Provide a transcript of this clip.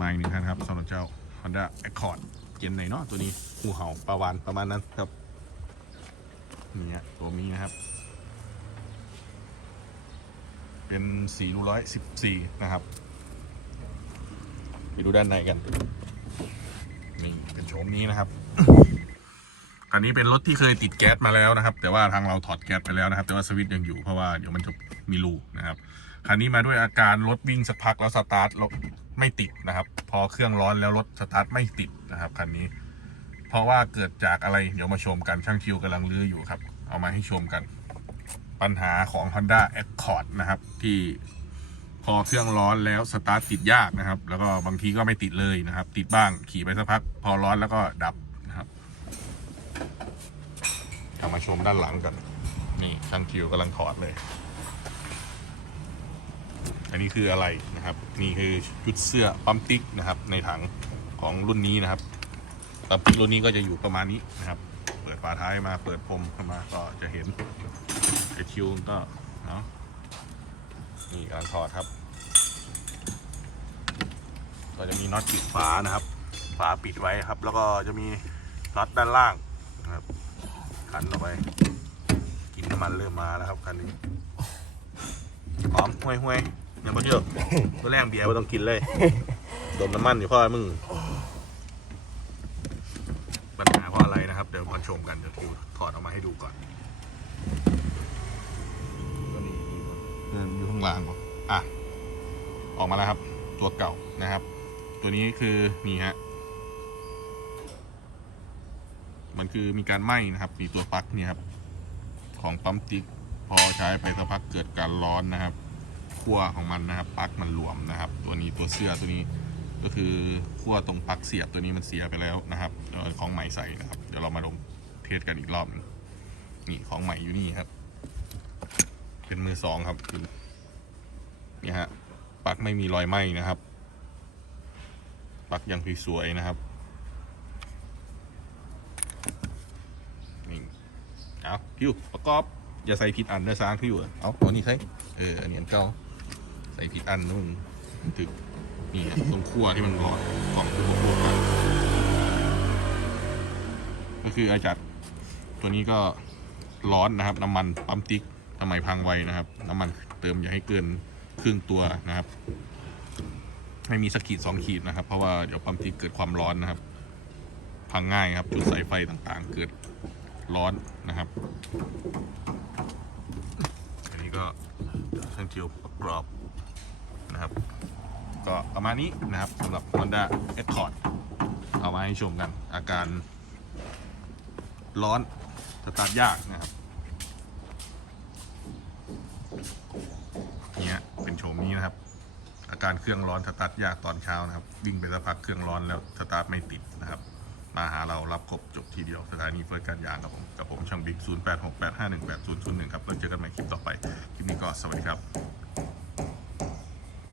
มาอีกหนึ่งคันครับสำหรับเจ้า Honda Accord เจนไหนเนาะตัวนี้หูเห่าปลาวานประมาณนั้นครับนี่ฮะตัวนี้นะครับ เป็น4รูร้อยสิบสี่นะครับไปดูด้านในกันนี่เป็นโฉมนี้นะครับคันนี้เป็นรถที่เคยติดแก๊สมาแล้วนะครับ แต่ว่าทางเราถอดแก๊สไปแล้วนะครับ แต่ว่าสวิตช์ยังอยู่เพราะว่าเดี๋ยวมันจะมีรูนะครับคันนี้มาด้วยอาการรถวิ่งสักพักแล้วสตาร์ทรถ ไม่ติดนะครับ พอเครื่องร้อนแล้วรถสตาร์ทไม่ติดนะครับคันนี้ เพราะว่าเกิดจากอะไรเดี๋ยวมาชมกันช่างคิวกำลังลื้ออยู่ครับ เอามาให้ชมกัน ปัญหาของ Honda Accord นะครับ ที่พอเครื่องร้อนแล้วสตาร์ทติดยากนะครับ แล้วก็บางทีก็ไม่ติดเลยนะครับ ติดบ้างขี่ไปสักพัก พอร้อนแล้วก็ดับนะครับเอามาชมด้านหลังกันนี่ช่างคิวกำลังถอดเลย อันนี้คืออะไรนะครับ นี่คือชุดเสื้อปั๊มติ๊กนะครับ ในถังของรุ่นนี้นะครับปั๊มติ๊กรุ่นนี้ก็จะอยู่ประมาณนี้นะครับ เปิดฝาท้ายมาเปิดพรมเข้ามาก็จะเห็นกระชิวก็เนาะนี่กำลังถอดครับ ก็จะมีน็อตปิดฝานะครับ ฝาปิดไว้ครับ แล้วก็จะมีน็อตด้านล่างนะครับขันออกไปกินน้ำมันเริ่มมาแล้วครับคันนี้หอมห่วยห่วย ๆยังไม่เยอะตัวแรกเบียร์ไม่ต้องกินเลยโดนน้ำมันอยู่เพ่อมึง ปัญหาเพราะอะไรนะครับ เดี๋ยวมาชมกันเดี๋ยวคิวถอดออกมาให้ดูก่อนตัวนี้เดินอยู่ข้างล่างก่อนอะ ออกมาแล้วครับ ตัวเก่านะครับ ตัวนี้คือนี่ฮะมันคือมีการไหม้นะครับมีตัวปลั๊กเนี่ยครับของปั๊มติ๊กพอใช้ไปสักพักเกิดการร้อนนะครับ ขั้วของมันนะครับปลั๊กมันหลวมนะครับ ตัวนี้ตัวเสื้อตัวนี้ก็คือขั้วตรงปลั๊กเสียบตัวนี้มันเสียไปแล้วนะครับของใหม่ใส่นะครับ เดี๋ยวเรามาลงเทสกันอีกรอบนึงนี่ของใหม่อยู่นี่ครับ เป็นมือสองครับนี่ฮะปลั๊กไม่มีรอยไหม้นะครับปลั๊กยังสวยๆนะครับนี่เอาคิวประกอบ อย่าใส่ผิดอันนะสร้างที่อยู่อะเอาเอานี่ใส่เอออันนี้อันเก่าใส่ผิดอันนู่นถึกนี่ตรงขั้วที่มันร้อนกล่องคือขั้วกันก็คืออาจัดตัวนี้ก็ร้อนนะครับ น้ำมันปั๊มติ๊กทำไมพังไวนะครับ น้ำมันเติมอย่าให้เกินครึ่งตัวนะครับไม่มีสักขีดสองขีดนะครับ เพราะว่าเดี๋ยวปั๊มติ๊กเกิดความร้อนนะครับ พังง่ายครับ จุดสายไฟต่างๆ เกิดร้อนนะครับ นี้ก็ช่างเจียวประกรอบนะครับ ก็ประมาณนี้นะครับสำหรับ Honda Accord เอามาให้ชมกัน อาการร้อนสตาร์ทยากนะครับเนี่ยเป็นโฉมนี้นะครับ อาการเครื่องร้อนสตาร์ทยากตอนเช้านะครับ วิ่งไปสักพักเครื่องร้อนแล้วสตาร์ทไม่ติดนะครับ มาหาเรารับครบจบทีเดียวสถานีเฟิร์สการยางกับผมกับผมช่างบิ๊ก0868518001ครับแล้วเจอกันใหม่คลิปต่อไป คลิปนี้ก็สวัสดีครับ